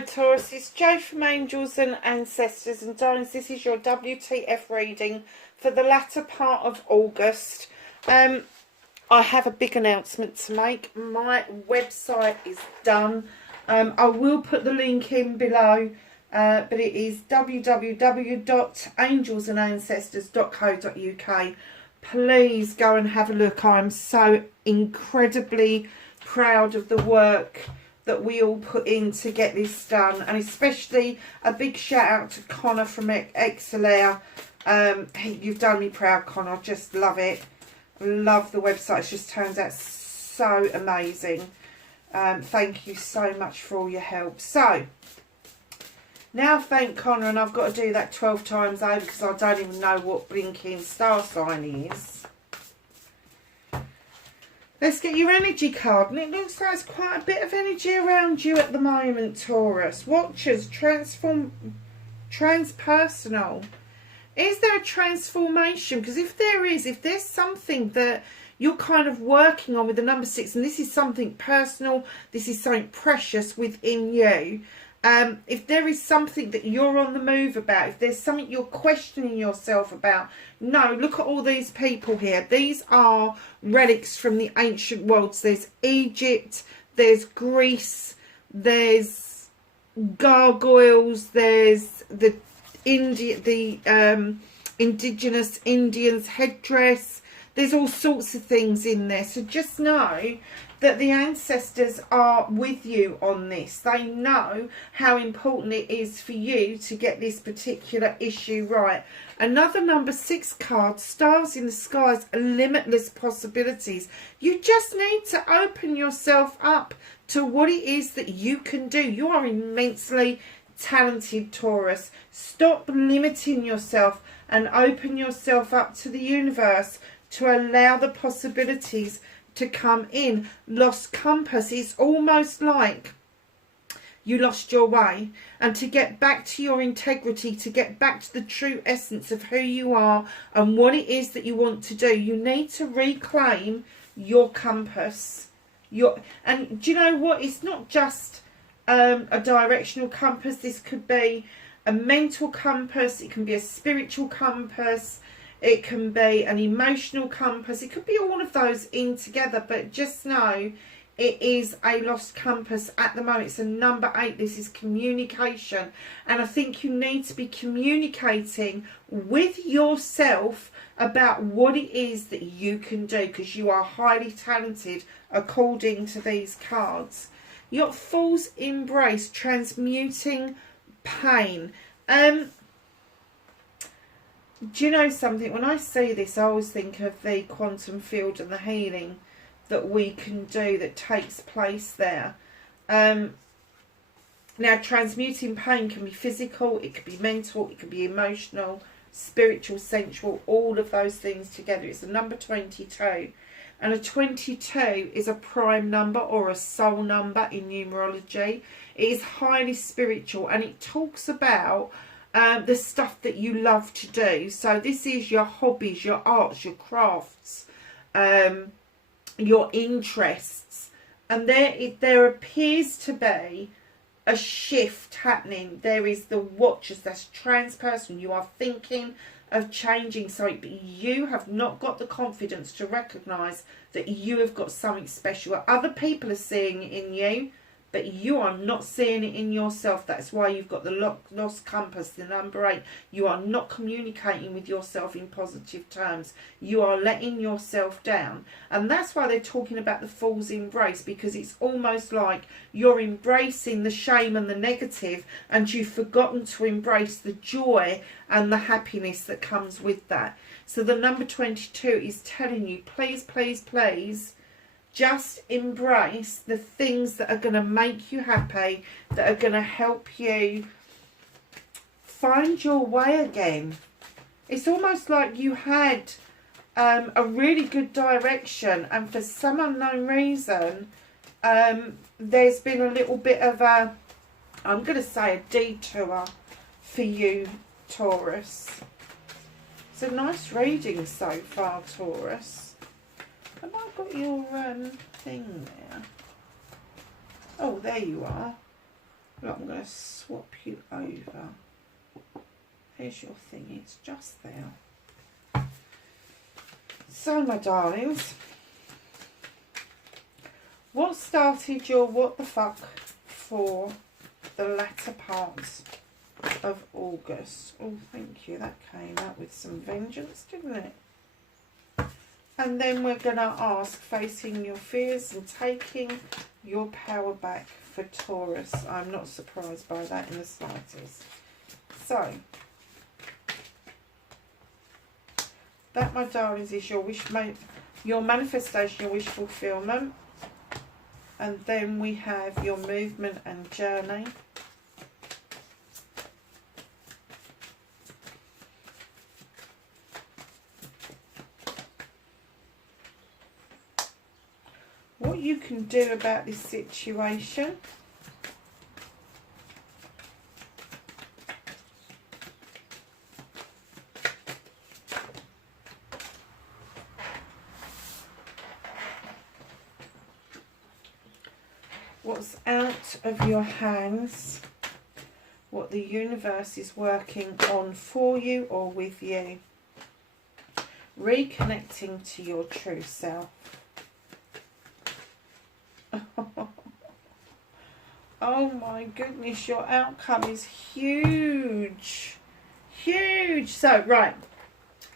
Hi Taurus, it's Jo from Angels and Ancestors, and darlings, this is your WTF reading for the latter part of August. I have a big announcement to make. My website is done. I will put the link in below, but it is www.angelsandancestors.co.uk. Please go and have a look. I am so incredibly proud of the work that we all put in to get this done, and especially a big shout out to Connor from XLR. You've done me proud, Connor. I just love it. Love the website. It just turns out so amazing. Thank you so much for all your help. So now thank Connor, and I've got to do that 12 times over because I don't even know what blinking star sign is. Let's get your energy card, and it looks like there's quite a bit of energy around you at the moment, Taurus. Watchers, transpersonal. Is there a transformation? Because if there's something that you're kind of working on with the number 6, and this is something personal, this is something precious within you. If there is something that you're on the move about, if there's something you're questioning yourself about, no, look at all these people here. These are relics from the ancient worlds. There's Egypt, there's Greece, there's gargoyles, there's the indigenous Indians headdress. There's all sorts of things in there. So just know that the ancestors are with you on this. They know how important it is for you to get this particular issue right. Another number 6 card, stars in the skies, limitless possibilities. You just need to open yourself up to what it is that you can do. You are immensely talented, Taurus. Stop limiting yourself and open yourself up to the universe to allow the possibilities to come in. Lost compass is almost like you lost your way, and to get back to your integrity, to get back to the true essence of who you are and what it is that you want to do, you need to reclaim your compass. And do you know what? It's not just a directional compass. This could be a mental compass, it can be a spiritual compass, it can be an emotional compass. It could be all of those in together, but just know it is a lost compass at the moment. It's a number 8. This is communication. And I think you need to be communicating with yourself about what it is that you can do, because you are highly talented according to these cards. Your Fool's Embrace, transmuting pain. Do you know something? When I see this, I always think of the quantum field and the healing that we can do that takes place there. Now, transmuting pain can be physical, it can be mental, it can be emotional, spiritual, sensual, all of those things together. It's the number 22. And a 22 is a prime number or a soul number in numerology. It is highly spiritual, and it talks about the stuff that you love to do. So this is your hobbies, your arts, your crafts, your interests. And there appears to be a shift happening. There is the Watchers, that's transpersonal. You are thinking of changing something, but you have not got the confidence to recognise that you have got something special. Other people are seeing it in you, but you are not seeing it in yourself. That's why you've got the lost compass, the number 8. You are not communicating with yourself in positive terms. You are letting yourself down. And that's why they're talking about the Fool's Embrace, because it's almost like you're embracing the shame and the negative, and you've forgotten to embrace the joy and the happiness that comes with that. So the number 22 is telling you, please, please, please, just embrace the things that are going to make you happy, that are going to help you find your way again. It's almost like you had a really good direction, and for some unknown reason, there's been a little bit of a, I'm going to say, a detour for you, Taurus. It's a nice reading so far, Taurus. Have I got your thing there? Oh, there you are. Look, I'm going to swap you over. Here's your thing, it's just there. So, my darlings, what started your what the fuck for the latter parts of August? Oh, thank you. That came out with some vengeance, didn't it? And then we're going to ask, facing your fears and taking your power back for Taurus. I'm not surprised by that in the slightest. So, that, my darlings, is your wish, your manifestation, your wish fulfillment. And then we have your movement and journey. What you can do about this situation. What's out of your hands, what the universe is working on for you or with you. Reconnecting to your true self. Oh my goodness, your outcome is huge. Huge. So, right.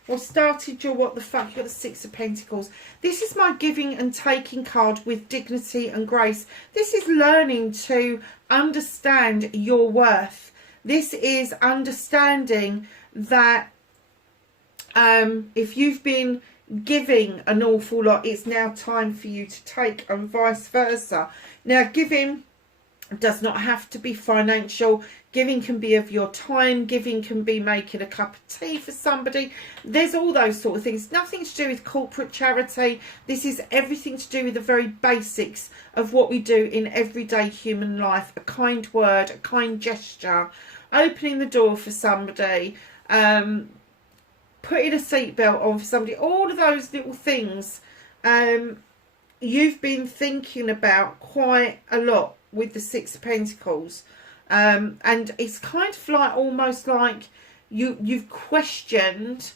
What started your what the fuck? You got the Six of Pentacles. This is my giving and taking card with dignity and grace. This is learning to understand your worth. This is understanding that if you've been giving an awful lot, it's now time for you to take, and vice versa. Now, giving does not have to be financial. Giving can be of your time. Giving can be making a cup of tea for somebody. There's all those sort of things. Nothing to do with corporate charity. This is everything to do with the very basics of what we do in everyday human life. A kind word, a kind gesture, opening the door for somebody, putting a seatbelt on for somebody. All of those little things you've been thinking about quite a lot with the Six of Pentacles, and it's kind of like almost like you've questioned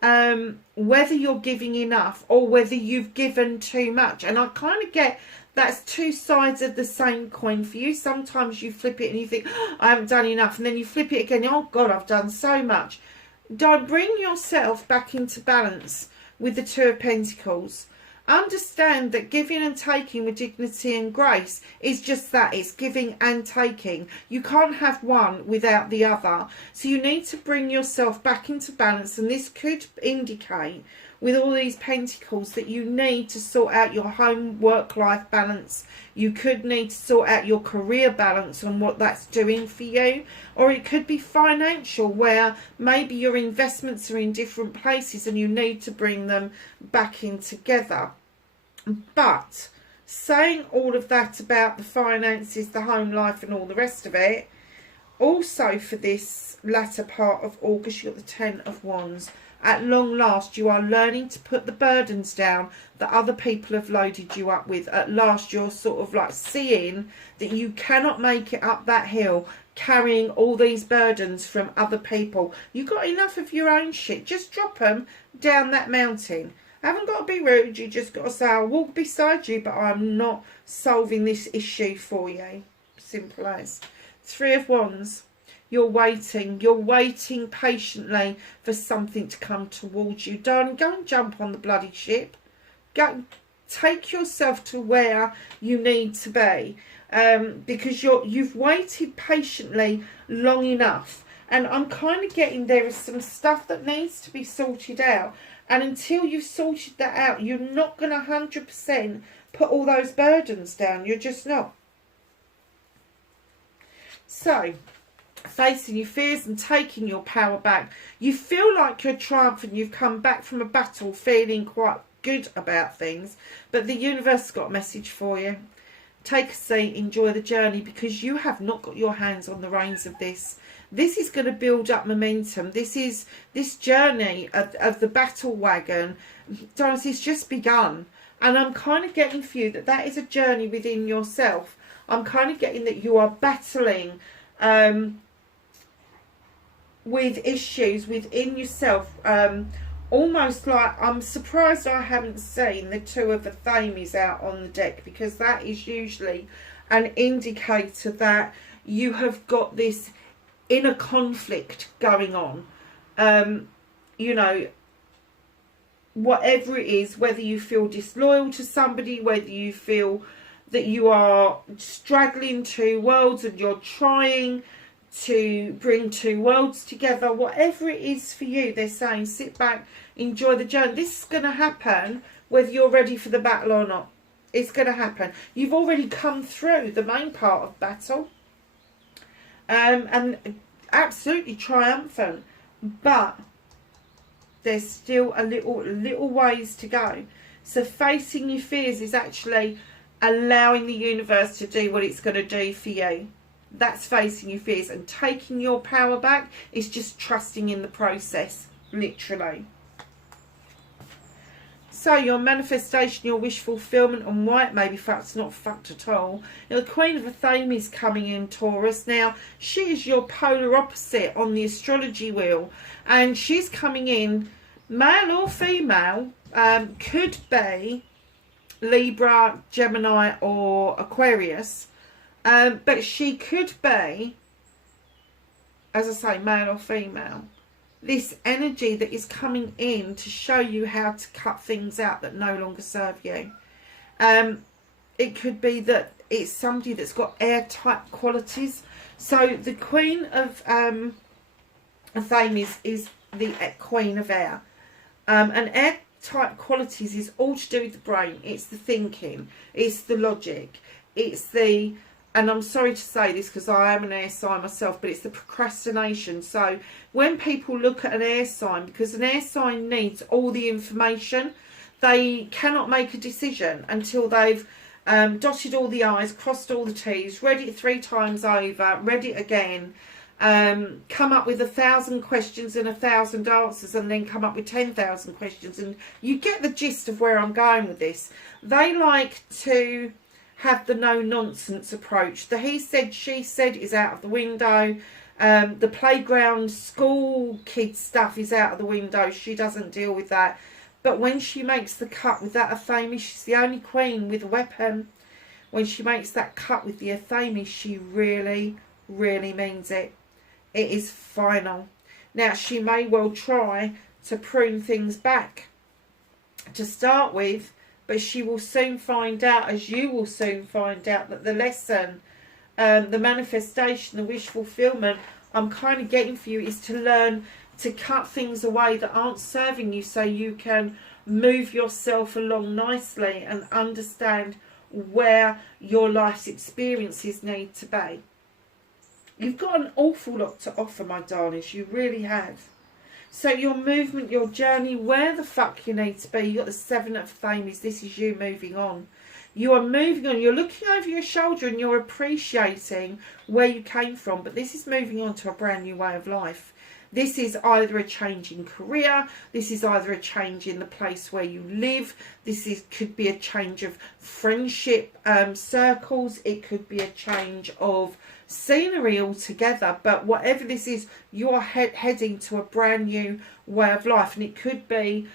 whether you're giving enough or whether you've given too much. And I kind of get that's two sides of the same coin for you. Sometimes you flip it and you think, oh, I haven't done enough, and then you flip it again, oh God, I've done so much. Don't bring yourself back into balance with the Two of Pentacles. Understand that giving and taking with dignity and grace is just that. It's giving and taking. You can't have one without the other. So you need to bring yourself back into balance. And this could indicate with all these pentacles that you need to sort out your home work-life balance. You could need to sort out your career balance and what that's doing for you. Or it could be financial, where maybe your investments are in different places and you need to bring them back in together. But saying all of that about the finances, the home life and all the rest of it, also for this latter part of August, you've got the Ten of Wands. At long last, you are learning to put the burdens down that other people have loaded you up with. At last, you're sort of like seeing that you cannot make it up that hill carrying all these burdens from other people. You've got enough of your own shit. Just drop them down that mountain. I haven't got to be rude. You just got to say, I'll walk beside you, but I'm not solving this issue for you. Simple as. Three of Wands. You're waiting patiently for something to come towards you. Darling, go and jump on the bloody ship. Go, take yourself to where you need to be, because you've waited patiently long enough. And I'm kind of getting there is some stuff that needs to be sorted out. And until you've sorted that out, you're not going to 100% put all those burdens down. You're just not. So, facing your fears and taking your power back. You feel like you're triumphant. You've come back from a battle feeling quite good about things. But the universe has got a message for you. Take a seat, enjoy the journey, because you have not got your hands on the reins of this. This is going to build up momentum. This journey of the battle wagon, Taurus, it's just begun. And I'm kind of getting for you that is a journey within yourself. I'm kind of getting that you are battling with issues within yourself. Almost like, I'm surprised I haven't seen the two of the Thames out on the deck, because that is usually an indicator that you have got this inner conflict going on. You know, whatever it is, whether you feel disloyal to somebody, whether you feel that you are straddling two worlds and you're trying to bring two worlds together, whatever it is for you, they're saying sit back, enjoy the journey. This is going to happen whether you're ready for the battle or not. It's going to happen. You've already come through the main part of battle, and absolutely triumphant, but there's still a little ways to go. So facing your fears is actually allowing the universe to do what it's going to do for you. That's facing your fears, and taking your power back is just trusting in the process, literally. So your manifestation, your wish fulfillment, and why it may be fucked, it's not fucked at all. Now, the Queen of the Thames is coming in, Taurus. Now, she is your polar opposite on the astrology wheel, and she's coming in, male or female, could be Libra, Gemini, or Aquarius. But she could be, as I say, male or female. This energy that is coming in to show you how to cut things out that no longer serve you. It could be that it's somebody that's got air-type qualities. So the Queen of Thames is the Queen of Air. And air-type qualities is all to do with the brain. It's the thinking. It's the logic. It's the... And I'm sorry to say this because I am an air sign myself, but it's the procrastination. So when people look at an air sign, because an air sign needs all the information, they cannot make a decision until they've dotted all the I's, crossed all the T's, read it 3 times over, read it again, come up with 1,000 questions and 1,000 answers, and then come up with 10,000 questions. And you get the gist of where I'm going with this. They like to have the no-nonsense approach. The he said, she said is out of the window. The playground, school kid stuff is out of the window. She doesn't deal with that. But when she makes the cut with that Athames, she's the only queen with a weapon. When she makes that cut with the Athames, she really, really means it. It is final. Now, she may well try to prune things back to start with, but she will soon find out, as you will soon find out, that the lesson, the manifestation, the wish fulfillment I'm kind of getting for you is to learn to cut things away that aren't serving you, so you can move yourself along nicely and understand where your life's experiences need to be. You've got an awful lot to offer, my darlings. You really have. So your movement, your journey, where the fuck you need to be. You've got the 7 of Thames. This is you moving on. You are moving on. You're looking over your shoulder and you're appreciating where you came from. But this is moving on to a brand new way of life. This is either a change in career. This is either a change in the place where you live. Could be a change of friendship circles. It could be a change of scenery altogether. But whatever this is, you're heading to a brand new way of life. And it could be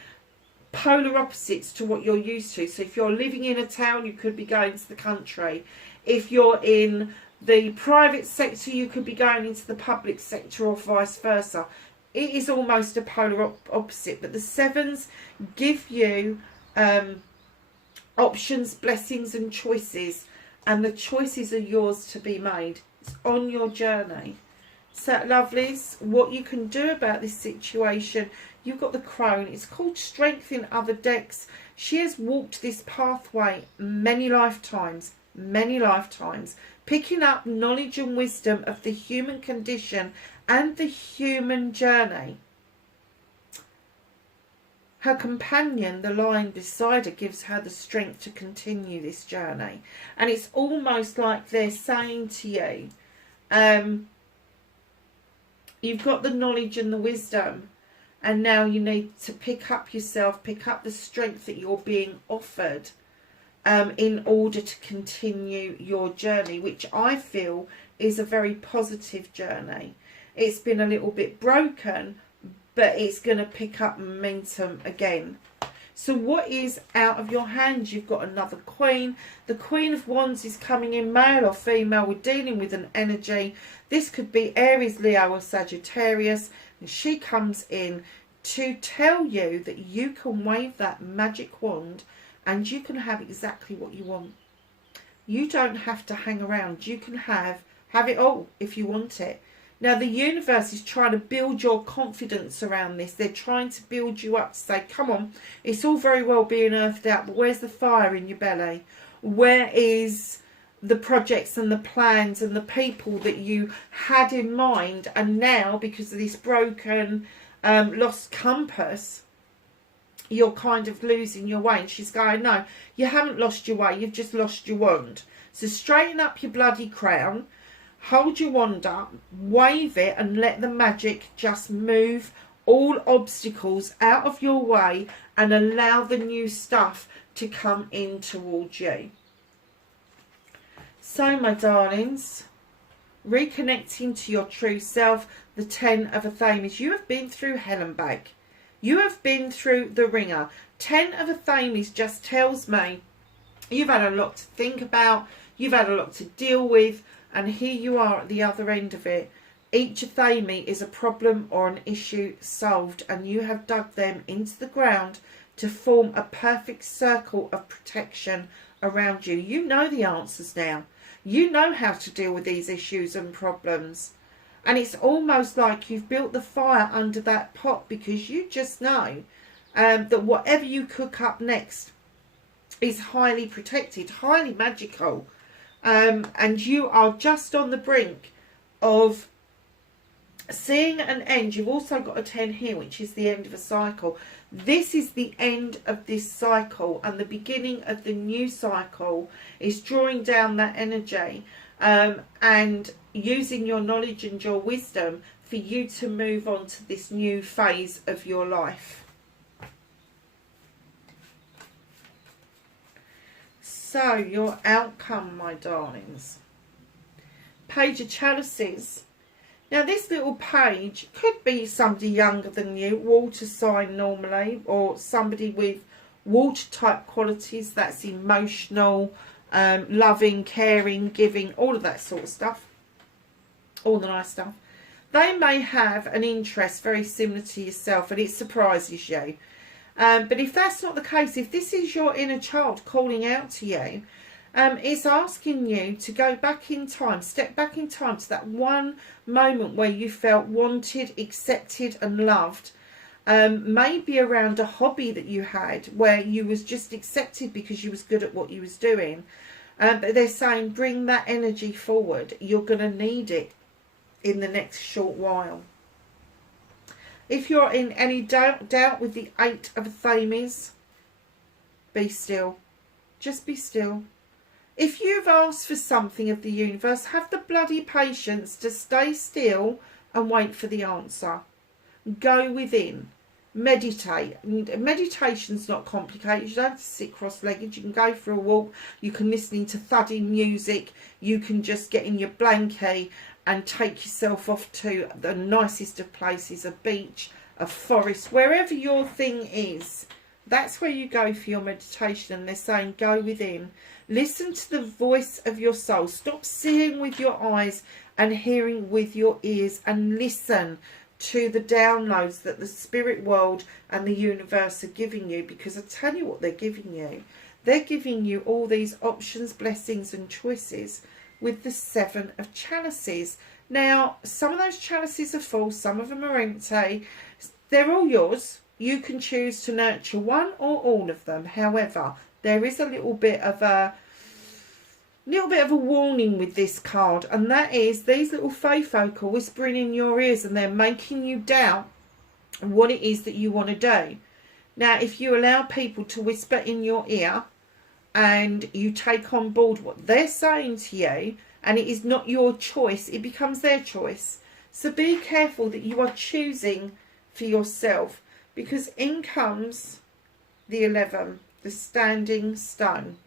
polar opposites to what you're used to. So if you're living in a town, you could be going to the country. If you're in the private sector, you could be going into the public sector, or vice versa. It is almost a polar opposite, but the 7s give you options, blessings and choices, and the choices are yours to be made. It's on your journey. So lovelies, what you can do about this situation, you've got the Crone. It's called Strength in Other Decks. She has walked this pathway many lifetimes, picking up knowledge and wisdom of the human condition and the human journey. Her companion, the lion beside her, gives her the strength to continue this journey. And it's almost like they're saying to you, you've got the knowledge and the wisdom, and now you need to pick up yourself, pick up the strength that you're being offered, in order to continue your journey, which I feel is a very positive journey. It's been a little bit broken, but it's going to pick up momentum again. So what is out of your hands? You've got another Queen. The Queen of Wands is coming in, male or female. We're dealing with an energy. This could be Aries, Leo or Sagittarius. And she comes in to tell you that you can wave that magic wand and you can have exactly what you want. You don't have to hang around. You can have it all if you want it. Now, the universe is trying to build your confidence around this. They're trying to build you up to say, come on, it's all very well being earthed out, but where's the fire in your belly? Where is the projects and the plans and the people that you had in mind? And now, because of this broken, lost compass, you're kind of losing your way. And she's going, no, you haven't lost your way. You've just lost your wand. So straighten up your bloody crown. Hold your wand up, wave it, and let the magic just move all obstacles out of your way and allow the new stuff to come in towards you. So, my darlings, reconnecting to your true self, the 10 of Athames. You have been through hell and back. You have been through the ringer. 10 of Athames just tells me you've had a lot to think about, you've had a lot to deal with, and here you are at the other end of it. Each Athame is a problem or an issue solved, and you have dug them into the ground to form a perfect circle of protection around you. You know the answers now. You know how to deal with these issues and problems. And it's almost like you've built the fire under that pot, because you just know that whatever you cook up next is highly protected, highly magical. And you are just on the brink of seeing an end. You've also got a 10 here, which is the end of a cycle. This is the end of this cycle, and the beginning of the new cycle is drawing down that energy and using your knowledge and your wisdom for you to move on to this new phase of your life. So, your outcome, my darlings. Page of Chalices. Now, this little page could be somebody younger than you, water sign normally, or somebody with water type qualities. That's emotional, loving, caring, giving, all of that sort of stuff. All the nice stuff. They may have an interest very similar to yourself, and it surprises you. But if that's not the case, if this is your inner child calling out to you, it's asking you to go back in time, step back in time to that one moment where you felt wanted, accepted and loved. Maybe around a hobby that you had where you was just accepted because you was good at what you was doing. But they're saying bring that energy forward. You're going to need it in the next short while. If you're in any doubt with the 8 of Athames, be still. Just be still. If you've asked for something of the universe, have the bloody patience to stay still and wait for the answer. Go within. Meditate. Meditation's not complicated. You don't have to sit cross-legged. You can go for a walk. You can listen to thudding music. You can just get in your blankie and take yourself off to the nicest of places, a beach, a forest, wherever your thing is. That's where you go for your meditation. And they're saying go within. Listen to the voice of your soul. Stop seeing with your eyes and hearing with your ears, and listen to the downloads that the spirit world and the universe are giving you. Because I tell you what they're giving you. They're giving you all these options, blessings and choices with the 7 of Chalices. Now, some of those chalices are full, some of them are empty. They're all yours. You can choose to nurture one or all of them. However, there is a little bit of a warning with this card, and that is these little fae folk are whispering in your ears, and they're making you doubt what it is that you want to do. Now, if you allow people to whisper in your ear and you take on board what they're saying to you, and it is not your choice, it becomes their choice. So be careful that you are choosing for yourself, because in comes the 11, the standing stone.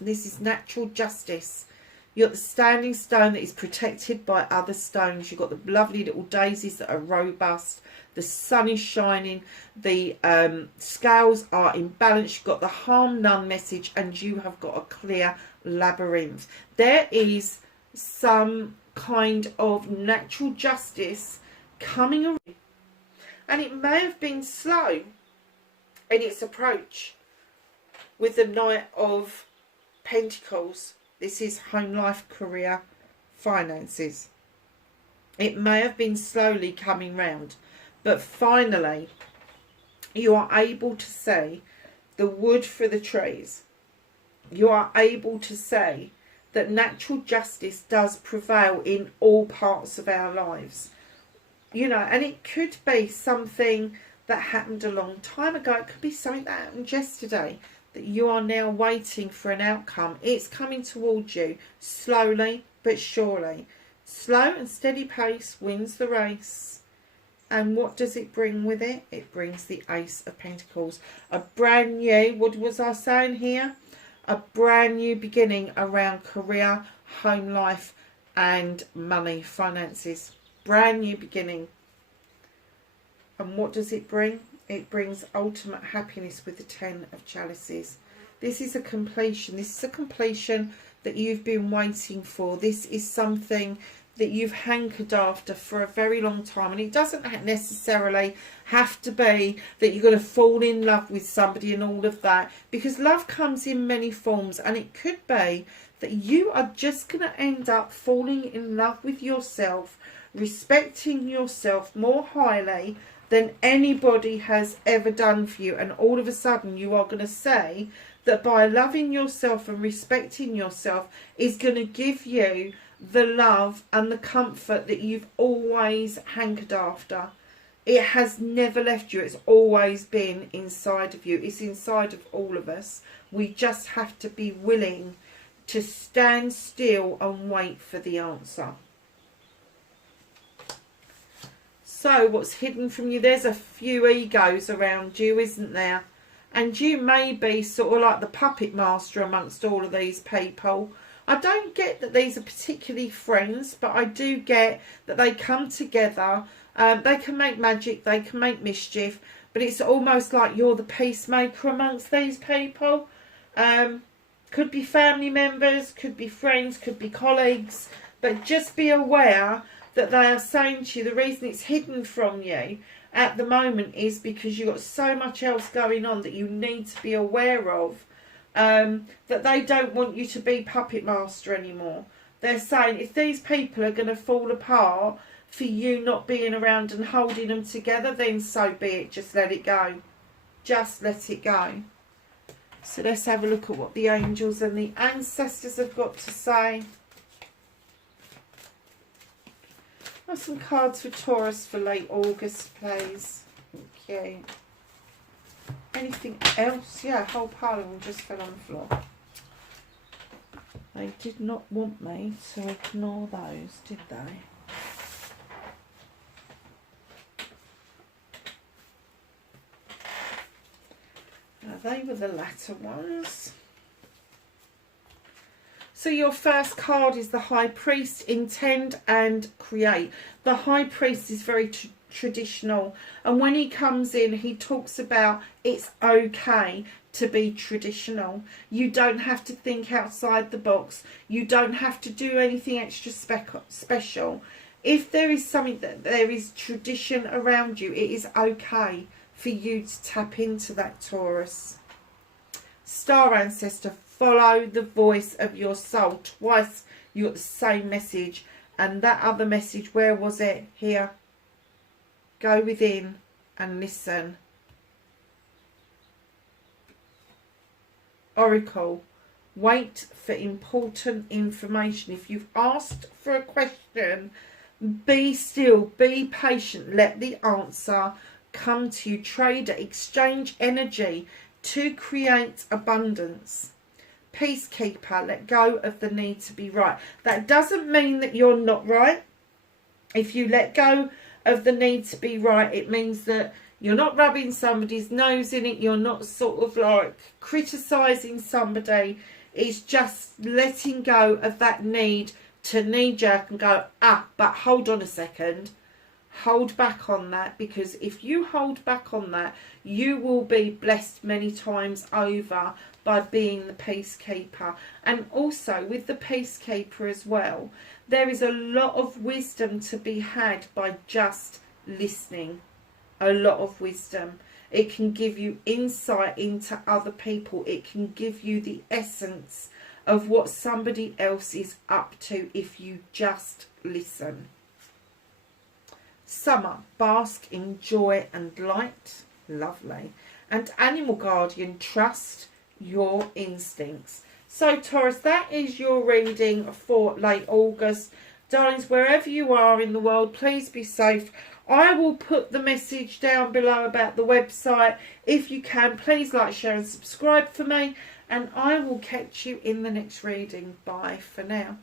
This is natural justice. You've got the standing stone that is protected by other stones. You've got the lovely little daisies that are robust. The sun is shining. The scales are in balance. You've got the harm none message, and you have got a clear labyrinth. There is some kind of natural justice coming around, and it may have been slow in its approach with the Knight of Pentacles. This is home life, career, finances. It may have been slowly coming round, but finally you are able to see the wood for the trees. You are able to see that natural justice does prevail in all parts of our lives. You know, and it could be something that happened a long time ago. It could be something that happened yesterday, that you are now waiting for an outcome. It's coming towards you slowly but surely. Slow and steady pace wins the race. And what does it bring with it? It brings the Ace of Pentacles. A brand new, what was I saying here? A brand new beginning around career, home life and money, finances. Brand new beginning. And what does it bring? It brings ultimate happiness with the 10 of Chalices. This is a completion. This is a completion that you've been waiting for. This is something that you've hankered after for a very long time. And it doesn't necessarily have to be that you're going to fall in love with somebody and all of that. Because love comes in many forms. And it could be that you are just going to end up falling in love with yourself, respecting yourself more highly than anybody has ever done for you. And all of a sudden you are going to say that by loving yourself and respecting yourself is going to give you the love and the comfort that you've always hankered after. It has never left you. It's always been inside of you. It's inside of all of us. We just have to be willing to stand still and wait for the answer. So what's hidden from you? There's a few egos around you, isn't there? And you may be sort of like the puppet master amongst all of these people. I don't get that these are particularly friends, but I do get that they come together. They can make magic, they can make mischief, but it's almost like you're the peacemaker amongst these people. Could be family members, could be friends, could be colleagues, but just be aware that they are saying to you, the reason it's hidden from you at the moment is because you've got so much else going on that you need to be aware of, that they don't want you to be puppet master anymore. They're saying if these people are going to fall apart for you not being around and holding them together, then so be it. Just let it go. Just let it go. So let's have a look at what the angels and the ancestors have got to say. Some cards for Taurus for late August, please. Thank you. Anything else? Yeah, a whole pile of them just fell on the floor. They did not want me to ignore those, did they? Now, they were the latter ones. So your first card is the High Priest. Intend and create. The High Priest is very traditional, and when he comes in he talks about it's okay to be traditional. You don't have to think outside the box. You don't have to do anything extra special. If there is something that there is tradition around you, it is okay for you to tap into that, Taurus. Star Ancestor, follow the voice of your soul. Twice you got the same message. And that other message, where was it? Here. Go within and listen. Oracle, wait for important information. If you've asked for a question, be still, be patient. Let the answer come to you. Trader, exchange energy to create abundance. Peacekeeper, let go of the need to be right. That doesn't mean that you're not right. If you let go of the need to be right, it means that you're not rubbing somebody's nose in it. You're not sort of like criticising somebody. It's just letting go of that need to knee jerk and go, but hold on a second. Hold back on that, because if you hold back on that, you will be blessed many times over by being the peacekeeper. And also with the peacekeeper as well, there is a lot of wisdom to be had by just listening. A lot of wisdom. It can give you insight into other people. It can give you the essence of what somebody else is up to if you just listen. Summer, bask in joy and light. Lovely. And animal guardian, trust your instincts. So Taurus, that is your reading for late August. Darlings, wherever you are in the world, please be safe. I will put the message down below about the website. If you can, please like, share and subscribe for me. And I will catch you in the next reading. Bye for now.